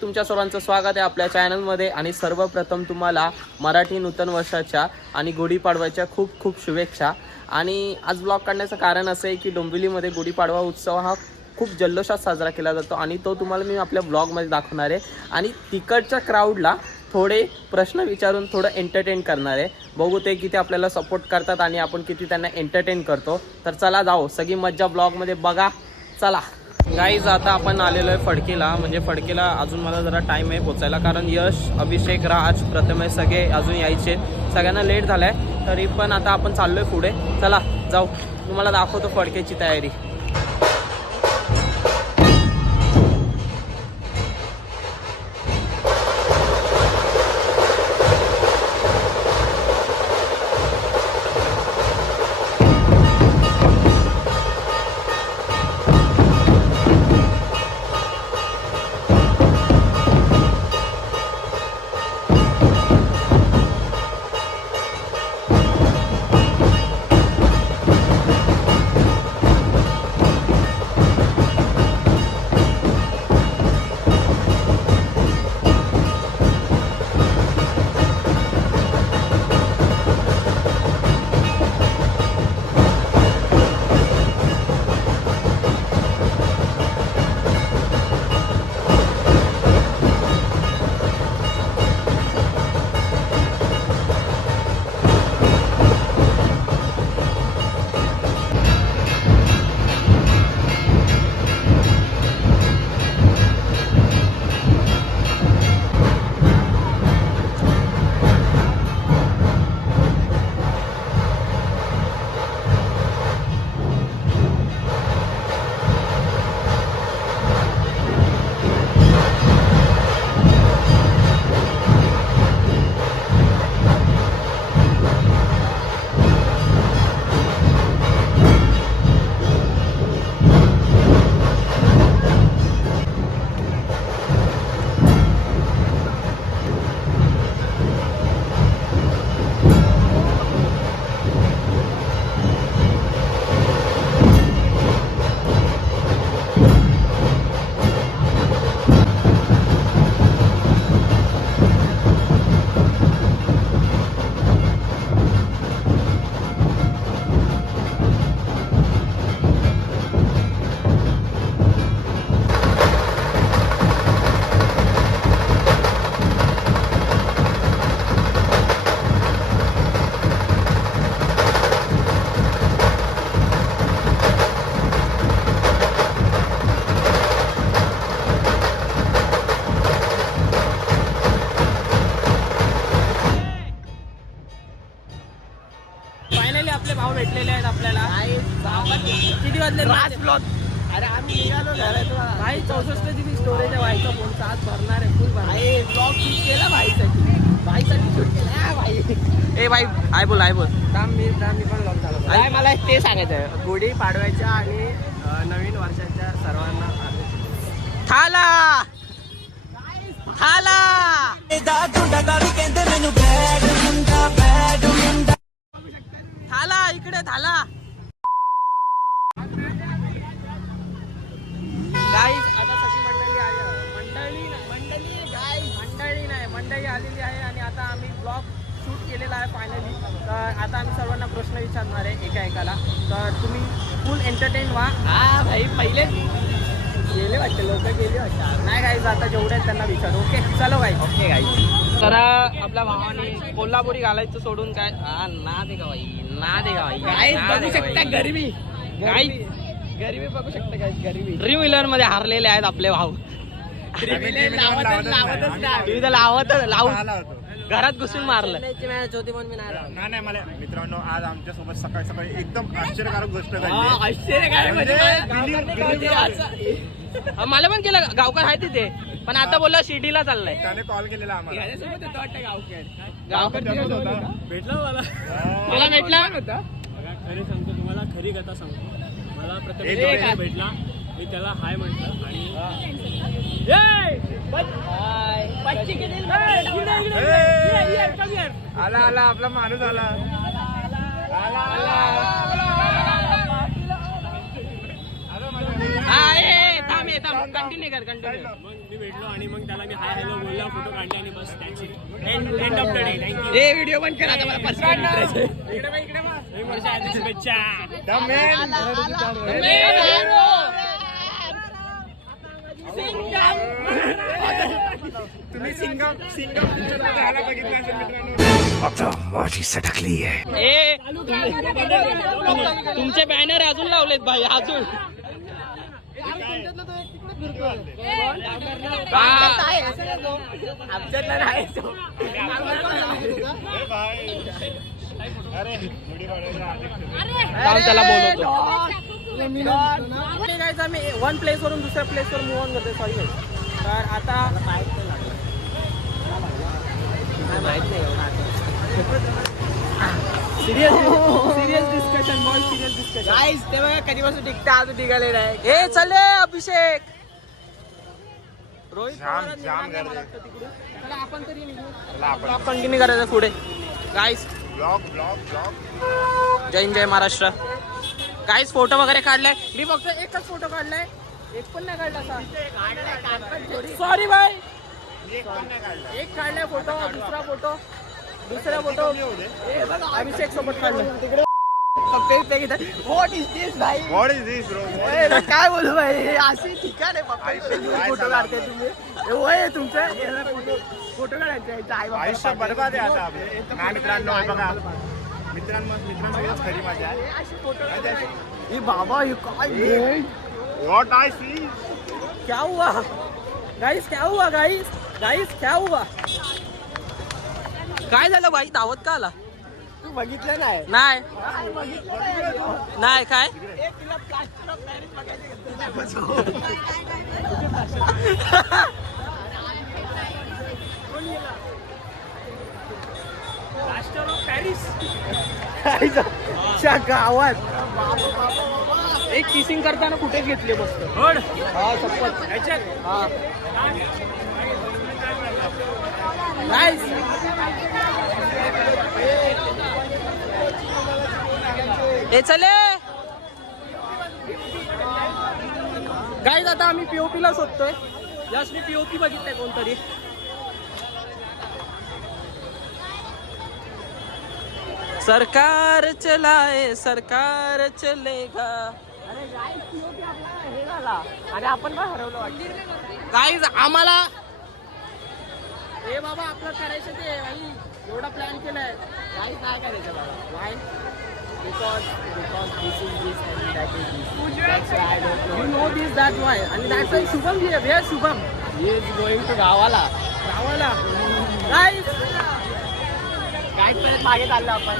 तुमच्या सर्वांचं स्वागत आहे आपल्या चॅनलमध्ये. आणि सर्वप्रथम तुम्हाला मराठी नूतन वर्षाच्या आणि गुढीपाडव्याच्या खूप खूप शुभेच्छा. आणि आज ब्लॉग काढण्याचं कारण असं आहे की डोंबिवलीमध्ये गुढीपाडवा उत्सव हा खूप जल्लोषात साजरा केला जातो आणि तो तुम्हाला मी आपल्या ब्लॉगमध्ये दाखवणार आहे. आणि तिकडच्या क्राऊडला थोडे प्रश्न विचारून थोडं एंटरटेन करणार आहे. बघू ते किती आपल्याला सपोर्ट करतात आणि आपण किती त्यांना एंटरटेन करतो. तर चला जाऊ सगळी मज्जा ब्लॉगमध्ये बघा. चला. गाईज आता आपण आलेलो आहे फडकेला. म्हणजे फडकेला अजून मला जरा टाईम आहे पोचायला. कारण यश अभिषेक राज प्रथमेश सगळे अजून यायचे. सगळ्यांना लेट झालाय. तरी पण आता आपण चाललोय पुढे. चला जाऊ. तुम्हाला दाखवतो फडकेची तयारी. भाई ए भाई आय बोल आय बोल. मी मी पण ब्लॉग झालो. मला ते सांगायचं आहे. गुढी पाडव्याच्या आणि अं, नवीन वर्षाच्या सर्वांना हार्दिक थाला! थाला! थाला इकडे थाला. गाईज आता सगळी मंडळी आली मंडळी नाही मंडळी मंडळी नाही मंडळी आलेली आहे आणि आता आम्ही ब्लॉग केलेला आहे फायनली तर आता आम्ही सर्वांना प्रश्न विचारणार आहे एका एकाला तर तुम्ही फुल एंटरटेन व्हा. हा भाई पहिले गेले वाटते लोक गेले वाटते. नाही गाईज आता जेवढे आहेत त्यांना विचारू. ओके चलो गाईज ओके गाई तर आपल्या भावाने कोल्हापुरी घालायचं सोडून काय? हा ना दे का बाई ना दे का बाई. ना बघू शकता. गरबी गाईज गरीबी बघू शकता गाईज गरीबी थ्री व्हीलरमध्ये हारलेले आहेत आपले भाऊ. लावतच लावतच नाही. तुम्ही तर लावत लावून घरात घुसून मारलं. मॅच होती म्हणून मी नाही लावला. नाही नाही मला मित्रांनो आज आमच्यासोबत सकाळी सकाळी एकदम आश्चर्यकारक गोष्ट झाली. हा, आश्चर्य काय म्हणजे म्हणजे असं- हा, मला पण केलं गावकर आहे तिथे. पण आता बोलला शिर्डीला चाललाय. त्याने कॉल केलेला आम्हाला. याच्यासोबत होतं वाटतं गावकर. गावकर त्यासोबत होता. भेटला मला. हा. तुला भेटला? होतं? खरे सांगतो तुम्हाला खरी कथा सांगतो. मला प्रथम एक एक मिनिट. भेटला. मी त्याला हाय म्हटलं आणि! आला आला आपला माणूस आला. आला कंटिन्यू कर कंटिन्यू मग मी भेटलो आणि मग त्याला मी हाय हॅलो बोलला फोटो काढले आणि बस त्याची end end of the day thank you हे व्हिडिओ पण करा आता मला पर्सनल एक वर्ष आधी शुभेच्छा तुम्ही सिंगम सिंगम पिक्चर ह्याला बघितला असेल मित्रांनो ए तुमचे बॅनर अजून लावलेत भाई अजून आमच्यातला नाही तो. ए भाई अरे त्याला बोलवतो Guys, आम्ही वन प्लेस वरून दुसऱ्या प्लेस वर मूव ऑन करतोय सॉरी तर आता serious serious discussion ball serious discussion Guys, ते बघा कधीपासून टिकता निघाले नाही ए चले अभिषेक. रोहित. चला आपण तरी निघू. चला आपण कंटिन्यू करायचं पुढे. Guys blog blog blog Jai Hind, Jai Maharashtra. काहीच फोटो वगैरे काढलाय. मी फक्त एकच फोटो काढलाय. एक पण नाही काढला सॉरी बाय एक काढलाय फोटो दुसरा फोटो दुसरा फोटो. अभिषेक सोबत काढला. व्हॉट इज दिस भाई व्हॉट इज दिस ब्रो ए, काय बोलू भाई हे असे ठिकाण आहे फोटो काढते तुम्ही. हे वय आहे तुमचं. फोटो फोटो काढायचे आहे. आई बाबा आयुष्य बरबाद आहे आता मित्रांनो बघा. मित्रांनो मित्रांसोबत खरी मजा आहे. हे बाबा हे काय? व्हॉट आय सी क्या हुआ? गाईस क्या हुआ गाईस गाईस क्या हुआ? काय झालं बाई? दावत का आला? तू बघितलं नाही. नाही. नाही काय एक तिला plaster of Paris master of Paris गावात एक किसिंग करताना कुठे घेतले मस्त होड. हा हा. चले. गाईज आता आम्ही पीओपी ला शोधतोय. यशनी पीओपी बघितलंय कोणतरी. सरकार चलाए सरकार चलेगा. हे आणि आपण पण हरवलं गाईज आम्हाला ए बाबा आपलं करायचं ते भाई एवढा प्लॅन केलाय. काहीच नाही करायचं बाबा? Why because because this is this and that is this that's why I don't you know no this that why आणि why Shubham Shubham? He is going to गावाला. गावाला. गाईज मागे चाललो आपण?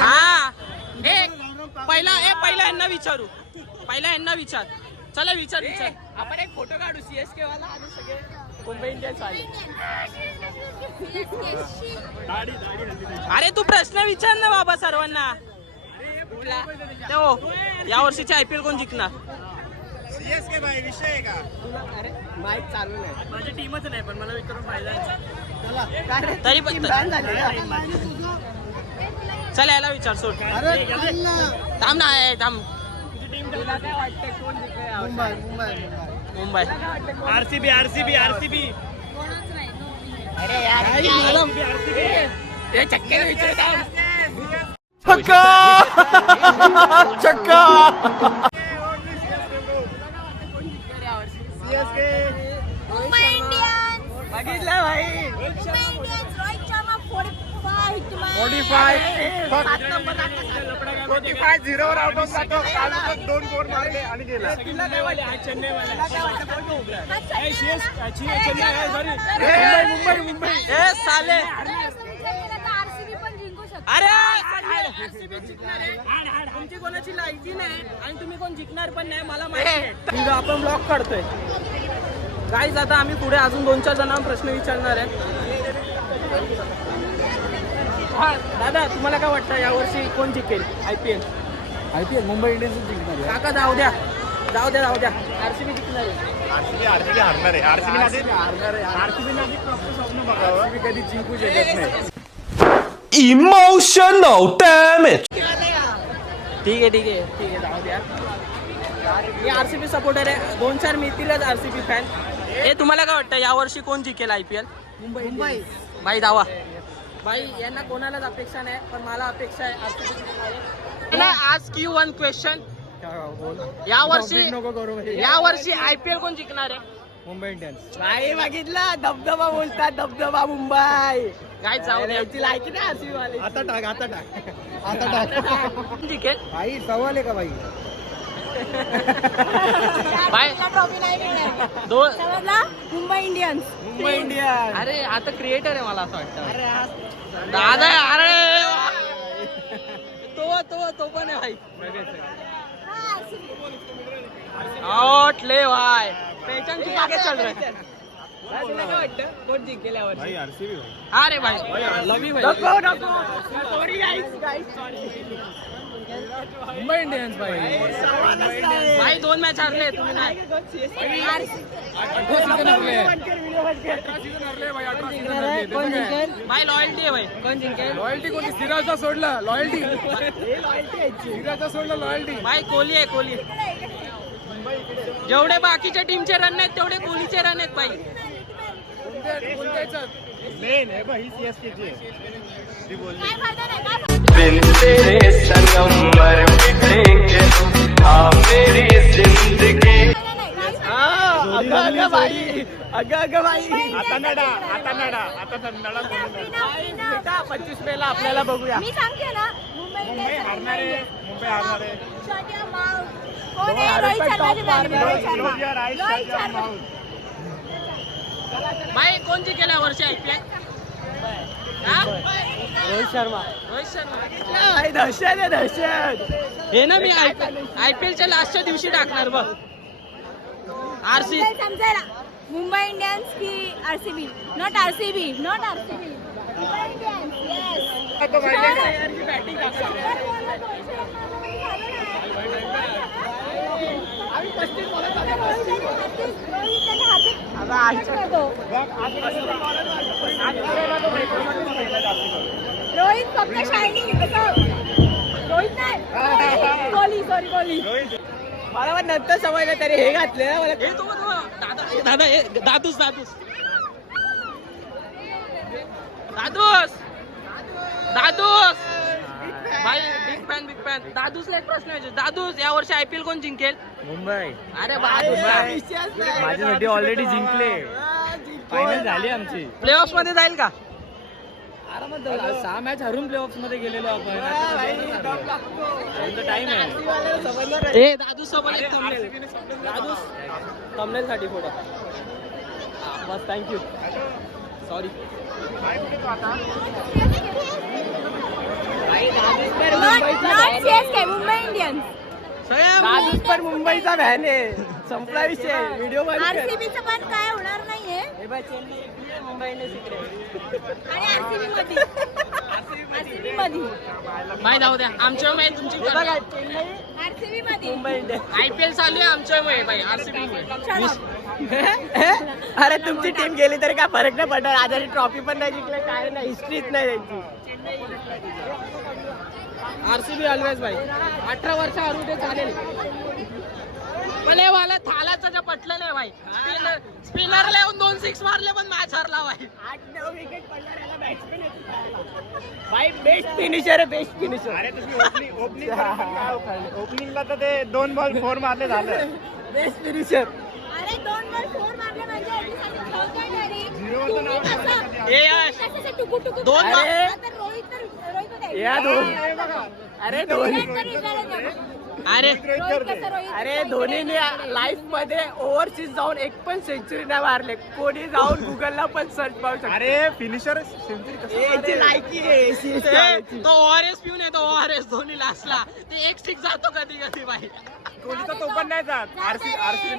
हा. पहिला ए पहिला यांना विचारू. पहिला यांना विचार. चला विचार विचार. आपण एक फोटो काढू. सीएसके वाला आणि सगळे मुंबई इंडियन्स वाले. अरे तू प्रश्न विचार ना बाबा सर्वांना. कुठला? ते हो या वर्षीचे आय पी एल कोण जिंकणार? सीएसके भाई विषय आहे का? अरे माईक चालू नाही. माझी टीमच नाही पण मला विचारून फायदा आहे. रे? तरी पण- झाली? चल याला विचार सोड. थांब ना. ए, थांब. कोण जिंकणार यावर्षी? मुंबई काय वाटतं कोण- आरसीबी आरसीबी आरसीबी अरे यार आरसीबी आरसीबी हे चक्के विचारत आहे. CSK Mumbai Indians! बघितलं भाई! Mumbai Indians Rohit Sharma 45 hitman forty five सात नंबर फोर्टी फाय झिरोवर आउट ऑफ जातो. दोन गोल मारले आणि गेला. चेन्नई वाला तुला काय अरे! RCB जिंकणार आहे. तुमची कोणाची लायकी नाही आणि तुम्ही कोण जिंकणार पण नाही मला माहिती आहे. आपण ब्लॉग काढतोय. गाईज आता आम्ही पुढे अजून दोन चार जणांना प्रश्न विचारणार आहे. हा दादा तुम्हाला काय वाटतं यावर्षी कोण जिंकेल? I P L I P L Mumbai Indians जिंकणार काका जाऊ द्या. जाऊ द्या जाऊ द्या. आरसीबी जिंकणार आहे. आरसीबी आरसीबी हरणार आहे. आरसीबी आधी हरणार आहे. आरसीबी आधी ट्रॉफी स्वप्न बघावं. आरसीबी कधी जिंकू शकत नाही. Emotional damage. ठीक आहे ठीक आहे ठीक आहे जाऊ द्या. मी आर सी बी सपोर्टर आहे. दोन चार मिळतीलच आर सी बी फॅन हे तुम्हाला काय वाटतं यावर्षी कोण जिंकेल आय पी एल मुंबई बाई दावा बाई यांना कोणालाच अपेक्षा नाही पण मला अपेक्षा आहे आर सी बी आज की वन क्वेश्चन या वर्षी या वर्षी आय पी एल कोण जिंकणार आहे? मुंबई इंडियन्स नाही बघितला. धबधबा बोलतात धबधबा मुंबई. काय जाऊ द्या याची लायकी नाही आरसीबी वाले. आता टाक आता टाक. आता टाक. जिंकेल भाई सवाल आहे का भाई बाय. ट्रॉफी नाही मिळणार. दोन समजला मुंबई इंडियन्स. मुंबई इंडियन्स. अरे आता क्रिएटर आहे मला असं वाटतं. दादा अरे तो तो तो पण आहे भाई. आउट ले भाई. पहचान चुका के चल रहे तुला काय वाटतं कोण जिंकेल यावर भाई. आरसीबी अरे भाई लव यू भाई. नको नको sorry guys guys Mumbai Indians भाई. भाई दोन मॅच हरले तुम्ही नाही कोण जिंकेल भाई लॉयल्टी आहे. भाई कोण जिंकेल? लॉयल्टी कोणती सिराजचा सोडला. लॉयल्टी सिराजचा सोडला लॉयल्टी भाई कोहली आहे कोहली. जेवढे बाकीच्या टीमचे रन आहेत तेवढे कोहलीचे रन आहेत भाई. अगं अगं भाई अगं अगं भाई। आता नडा आता नडा आता नडा. बेटा पंचवीस मेला आपल्याला बघूया। मी सांगते ना मुंबई हरणार आहे मुंबई हरणार। आहे शॉटिया माउथ कोण आहे Rohit शर्माची Rohit Sharma. Close your eyes, Rohit shut your Sharma mouth. भाई कोण जिंकेल या वर्षी आयपीएल रोहित शर्मा. रोहित शर्मा दहशत आहे दहशत. हे ना मी आयपीएलच्या लास्टच्या दिवशी टाकणार बघ. आरसी मुंबई इंडियन्स की RCB not RCB not RCB Mumbai Indians yes Rohit फक्त शायनिंग रोहित नाही? कोहली सॉरी कोहली मला पण नंतर समजलं तरी हे घातले ना मला. हे तो दादा दादा हे दादूस दादूस. दादूस. दादूस. भाई बिग फॅन बिग फॅन दादूसला एक प्रश्न आहे दादूस या वर्षी आयपीएल कोण जिंकेल? मुंबई. अरे माझ्यासाठी ऑलरेडी जिंकले. फायनल झाली आमची. प्ले ऑफमध्ये जाईल का सहा मॅच हरून प्ले ऑफमध्ये गेलेलो आपण टाइम आहे. ए दादूस सोबत thumbnail. साठी photo bus thank you sorry Mumbai Indians Dadus पण मुंबईचा फॅन आहे. संपला विषय. व्हिडिओ आरसीबीचं पण काय होणार नाहीये. मुंबई इंडियन्स इकडे आणि आरसीबी मध्ये आरसीबी मध्ये माहिती जाऊ द्या. आमच्या मुळे तुमची आरसीबी मध्ये मुंबई आयपीएल चालू आहे आमच्या आरसीबी. अरे तुमची टीम गेली तरी काय फरक नाही पडणार. आजारी ट्रॉफी पण नाही जिंकले काय नाही हिस्ट्रीच नाही त्यांची. आरसीबी ऑलवेज भाई. अठरा वर्ष ते चालेल पण हे मला थालाचं जे पटलं नाही भाई. स्पिनर स्पिनर येऊन दोन सिक्स मारले पण मॅच हरला भाई. आठ नऊ विकेट पडणार याला बॅट्समॅन भाई बेस्ट फिनिशर आहे बेस्ट फिनिशर अरे तुम्ही ओपनिंग ओपनिंग ओपनिंगला तर ते दोन बॉल फोर मारले झालं. बेस्ट फिनिशर अरे दोन बॉल फोर मारले म्हणजे दोन या बघा. अरे धोनी तर. अरे अरे धोनीने लाईफमध्ये ओव्हरसीज जाऊन एक पण सेंचुरी नाही मारले. कोणी जाऊन गुगलला पण सर्च पाहू शकतो. अरे फिनिशर सेंचुरी लायकी आहे. तो ओआरएस पिऊन येतो ओआरएस धोनी लास्टला ते एक स्टिक जातो कधी कधी भाई कोणीचा तो पण नाही जात. आरसी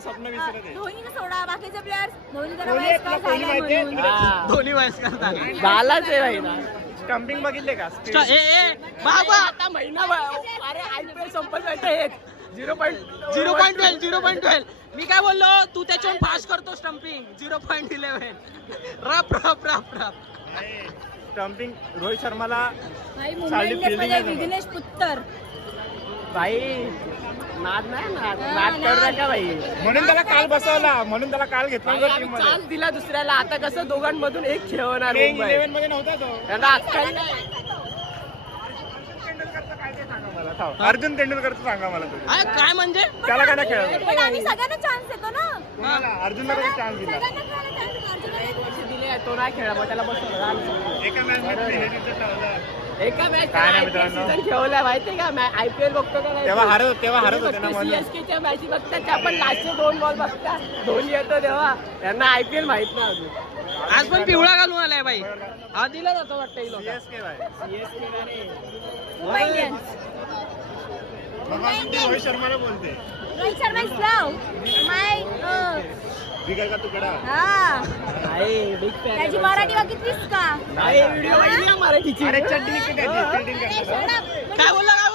स्वप्न विसरत आहे. धोनीने सोडा बाकीचे प्लेयर्स धोनी जरा धोनी वयस्कर. हा. धोनी वयस करतात झालाच आहे भाई ना स्टम्पिंग बघितले का? ए ए बाबा! आता महिना अरे आयपीएल संपत येत zero point zero point twelve zero point twelve मी काय बोललो? तू त्याच्यावर फास्ट करतो स्टम्पिंग झिरो पॉईंट इलेव्हन रप रप रप रप स्टम्पिंग रोहित शर्माला भाई चालली fielding आहे. विघ्नेश पुत्तर. भाई नाद नाही नाद नाद करू. नका भाई म्हणून त्याला काल बसवला म्हणून त्याला काल घेतला आम्ही चान्स दिला दुसऱ्याला आता कसं दोघांमधून एक खेळवणार मुंबई इलेव्हनमध्ये नव्हता तो त्यांना अक्कल नाही. तेंडुलकरचं काय ते सांगा मला थांब. अर्जुन तेंडुलकरचं सांगा मला तुम्ही काय म्हणजे त्याला काय नाही खेळवलं पण आम्ही सगळ्यांना चान्स देतो ना कोणाला? अर्जुनला कधी चान्स दिला सगळ्यांना खेळायला chance देतो. अर्जुनला एक वर्ष दिले तो नाही खेळला मग त्याला बसवलं. एका मॅच मध्ये हे. एका मॅच काय नाही मित्रांनो. खेळवलाय माहितीये का? आयपीएल बघतो का नाही तेव्हा हरत तेव्हा हरत होते ना म्हणून सीएसकेच्या मॅची बघतात त्या पण लास्टचे दोन बॉल बघतात धोनी येतो तेव्हा. त्यांना आयपीएल माहीत नाही अजून. आज पण पिवळा घालून आलाय बाई. हा दिला जातो वाटतं ही लोकं. CSK bye. Mumbai Indians Rohit शर्माला बोलते. Rohit Sharma is love my बिगर का तुकडा हा। आहे बिग फॅन त्याची मराठी बघितलीस का नाही व्हिडिओ बघितली मराठीची अरे करताना काय बोलला काय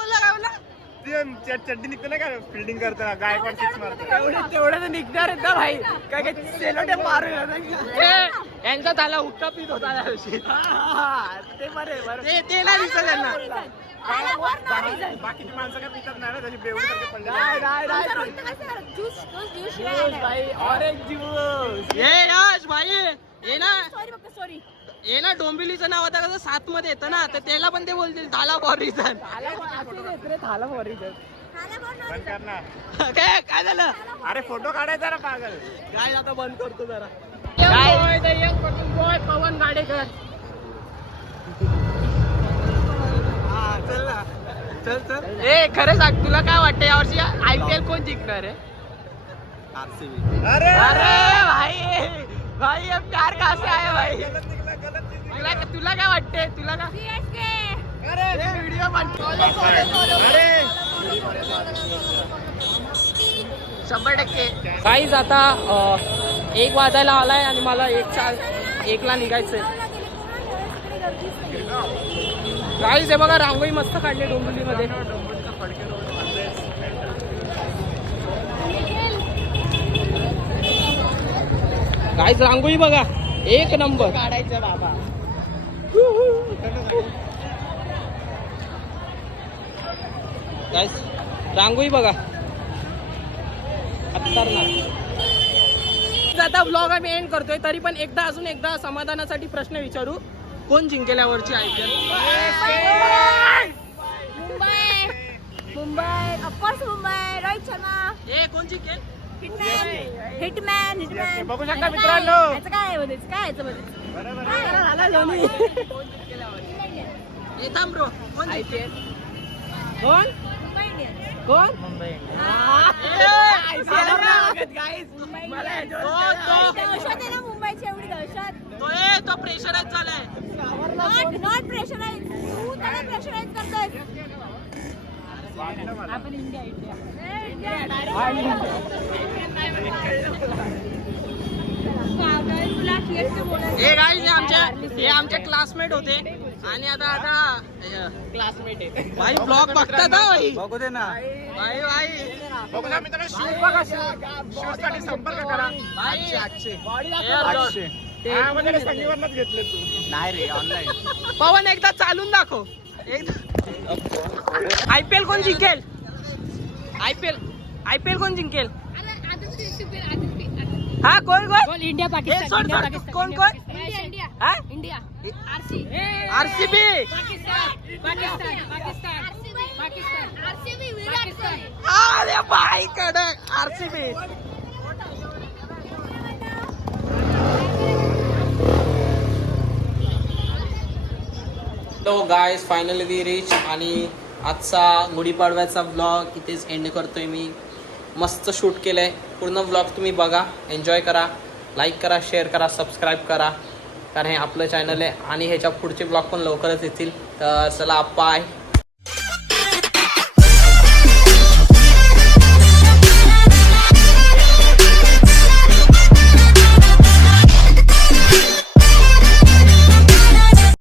काय चड्डी निघते ना का? फिल्डिंग करताना गायकवाड सिक्स मारतो. तेवढे तर निघणार आहेत ना भाई. काय काय सेलोटे मारून ए, यांचा झाला हुक्का पित होता त्या दिवशी. ते बरे बरं ते नाही दिसत त्यांना. बाकीची माणसं काय पितात नाही ना त्याची बेवडी. भाई ऑरेंज ज्यूस ए यश भाई. ये ना सॉरी सॉरी ये ना डोंबिवलीचं नाव आता कसं सात मध्ये येतं ना तर त्याला पण ते बोलतील झाला फॉर रिझन थाला असं येत रे थाला फॉरिजन खायला वर नाही बंद कर ना. काय काय झालं? अरे फोटो काढायचा ना पागल. काय आता बंद करतो जरा. काय? बॉय पवन गाडेकर. हा चल ना. चल चल. ए खरं सांग तुला काय वाटतं यावर्षी आयपीएल कोण जिंकणार आहे? अरे! अरे भाई भाई ये प्यार कहाँ से आया भाई? निघला. तुला तुला काय वाटते तुला काय? CSK. व्हिडिओ अरे शंभर टक्के. काहीच आता एक वाजायला आलाय आणि मला एक चार एकला निघायचंय. काहीच आहे बघा रांगोळी मस्त काढली डोंबिवलीमध्ये. काहीच रांगोळी बघा. एक नंबर. काढायचं बाबा. गाईस रांगोळी बघा. आता ब्लॉग आम्ही एंड करतोय तरी पण एकदा अजून एकदा समाधानासाठी प्रश्न विचारू. कोण जिंकेल यावरची I P L Mumbai. Mumbai of course Mumbai Rohit Sharma ए कोण जिंकेल? हिटमॅन. हिटमॅन हिटमॅन बघू शकता मित्रांनो. याचं काय काय कोण कोण मुंबई मुंबईची एवढी दहशत तो प्रेशराईज झालाय नॉट नॉट प्रेशराईज तू त्याला प्रेशराईज करतोय आपण इंडिया इंडिया तुला CSK बोलायचं हे गाईज हे आमच्या हे आमचे क्लासमेट होते. आणि आता आता क्लासमेट आहे भाई ब्लॉग बघतात हा भाई. बघू दे ना. भाई भाई. बघू ना मित्रांनो शूट बघा शूटसाठी संपर्क करा. भाई बॉडी आठशे. हा, म्हणजे संगीवरनंच घेतले तू. नाही रे ऑनलाईन पवन एकदा चालून दाखव. एकदा. आय पी एल कोण जिंकेल? I P L. I P L कोण जिंकेल? हा कोण कोण? इंडिया पाकिस्तान कोण कोण. इंडिया हा? India RC RCB Pakistan Pakistan Pakistan Pakistan RCB Virat Kohli अरे भाई कडक. आरसीबी तो गायस फायनली वी रिच आणि आजचा गुढीपाडव्याचा ब्लॉग इथेच एंड करतोय मी. मस्त शूट केलं आहे पूर्ण ब्लॉग तुम्ही बघा. एन्जॉय करा. लाईक करा शेअर करा सबस्क्राईब करा. कारण हे आपलं चॅनल आहे आणि ह्याच्या पुढचे ब्लॉग पण लवकरच येतील. तर चला बाय